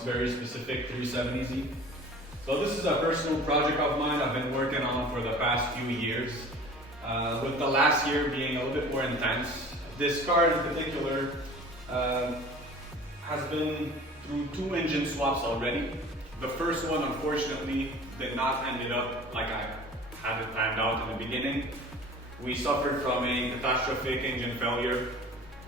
it's very specific 370Z. So this is a personal project of mine I've been working on for the past few years, with the last year being a little bit more intense. This car in particular has been through 2 engine swaps already. The first one, unfortunately, did not end up like I had it planned out in the beginning. We suffered from a catastrophic engine failure.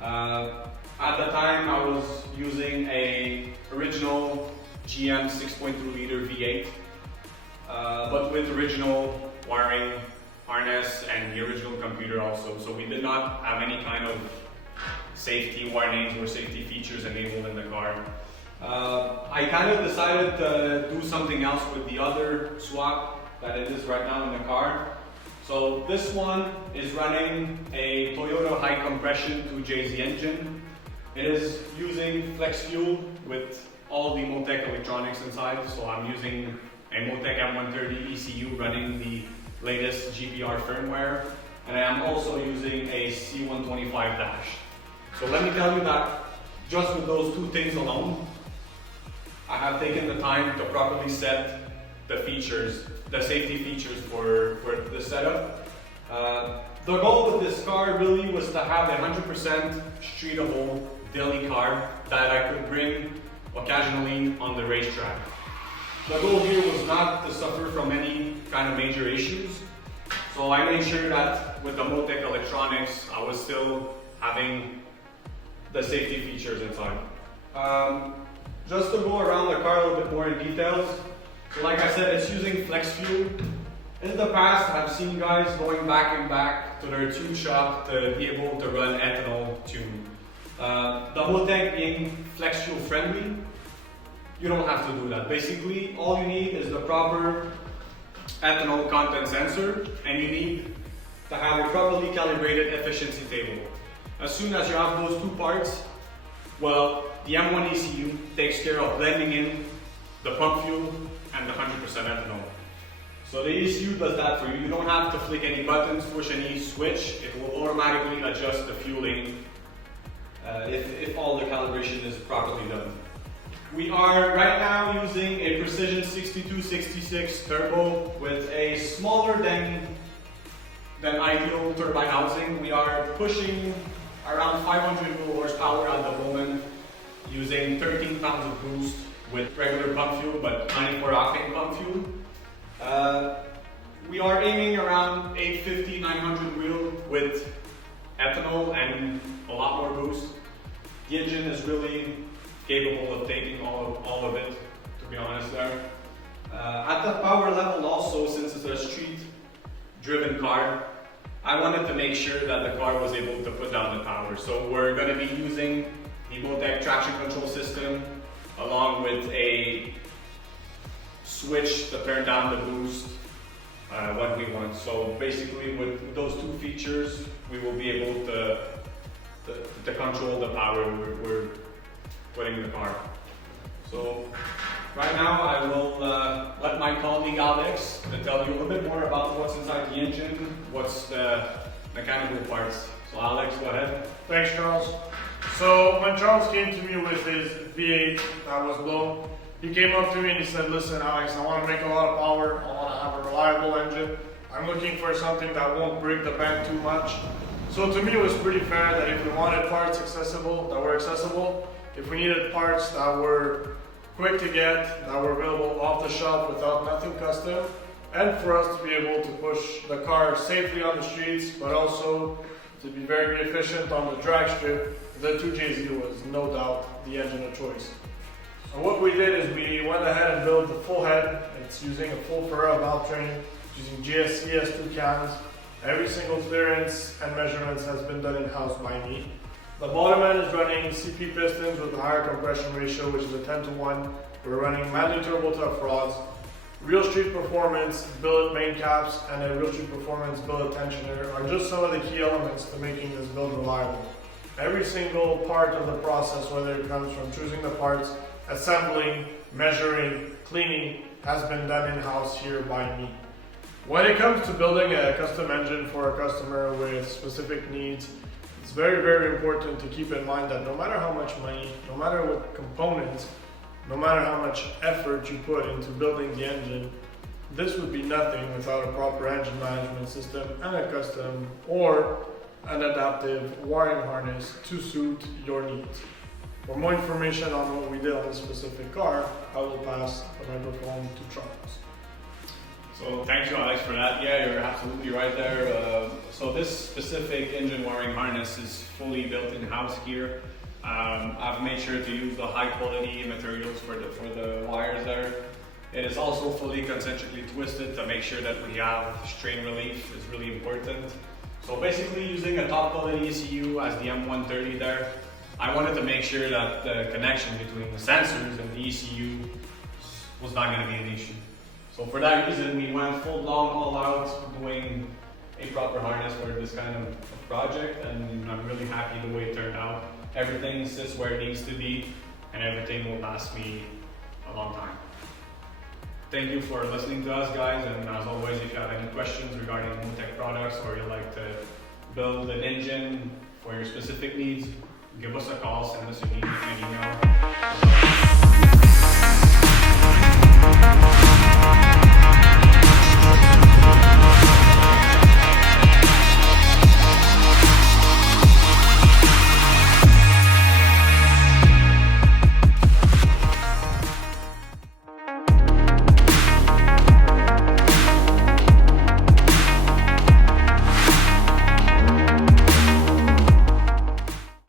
At the time, I was using a original GM 6.2 liter V8, but with original wiring harness and the original computer also. So we did not have any kind of safety warnings or safety features enabled in the car. I kind of decided to do something else with the other swap that it is right now in the car. So this one is running a Toyota high compression 2JZ engine. It is using flex fuel with all the Motec electronics inside. So I'm using a Motec M130 ECU running the latest GPR firmware. And I am also using a C125 dash. So let me tell you that just with those 2 things alone, I have taken the time to properly set the features, the safety features for the setup. The goal with this car really was to have a 100% streetable daily car that I could bring occasionally on the racetrack. The goal here was not to suffer from any kind of major issues. So I made sure that with the Motec electronics, I was still having the safety features inside. Just to go around the car a little bit more in details. So like I said, it's using flex fuel. In the past, I've seen guys going back and back to their tune shop to be able to run ethanol tune. The Motec being flex fuel friendly, you don't have to do that. Basically, all you need is the proper ethanol content sensor, and you need to have a properly calibrated efficiency table. As soon as you have those 2 parts, well, the M1 ECU takes care of blending in the pump fuel and the 100% ethanol. So the ECU does that for you. You don't have to flick any buttons, push any switch. It will automatically adjust the fueling if all the calibration is properly done. We are right now using a Precision 6266 turbo with a smaller than ideal turbine housing. We are pushing around 500 horsepower at the moment, using 13 pounds of boost with regular pump fuel, but 94 octane pump fuel. We are aiming around 850, 900 wheel with ethanol and a lot more boost. The engine is really capable of taking all of it, to be honest there. At the power level also, since it's a street-driven car, I wanted to make sure that the car was able to put down the power. So we're going to be using the Motec traction control system along with a switch to turn down the boost when we want. So basically with those 2 features, we will be able to control the power we're putting in the car. So right now I will let my colleague Alex tell you a little bit more about what's inside the engine, what's the mechanical parts. So Alex, go ahead. Thanks, Charles. So when Charles came to me with his V8 that was blown, he came up to me and he said, listen Alex, I want to make a lot of power, I want to have a reliable engine, I'm looking for something that won't break the bank too much. So to me it was pretty fair that if we wanted parts were accessible, if we needed parts that were quick to get, that were available off the shelf without nothing custom, and for us to be able to push the car safely on the streets, but also to be very efficient on the drag strip, the 2JZ was no doubt the engine of choice. So what we did is we went ahead and built the full head. It's using a full Ferrari valve train, using GSC S2 cans. Every single clearance and measurements has been done in-house by me. The bottom end is running CP pistons with a higher compression ratio, which is a 10:1. We're running manual turbo tough rods, Real Street Performance billet main caps, and a Real Street Performance billet tensioner are just some of the key elements to making this build reliable. Every single part of the process, whether it comes from choosing the parts, assembling, measuring, cleaning, has been done in-house here by me. When it comes to building a custom engine for a customer with specific needs, it's very, very important to keep in mind that no matter how much money, no matter what components, no matter how much effort you put into building the engine, this would be nothing without a proper engine management system and a custom or an adaptive wiring harness to suit your needs. For more information on what we did on this specific car, I will pass the microphone to Charles. So thank you, Alex, for that. Yeah, you're absolutely right there. So this specific engine wiring harness is fully built in-house here. I've made sure to use the high quality materials for the wires there. It is also fully concentrically twisted to make sure that we have strain relief is really important. So basically using a top quality ECU as the M130 there, I wanted to make sure that the connection between the sensors and the ECU was not going to be an issue. So for that reason, we went full blown all out doing a proper harness for this kind of project, and I'm really happy the way it turned out. Everything sits where it needs to be, and everything will last me a long time. Thank you for listening to us, guys, and as always, if you have any questions regarding Motec products or you'd like to build an engine for your specific needs, give us a call, send us an email.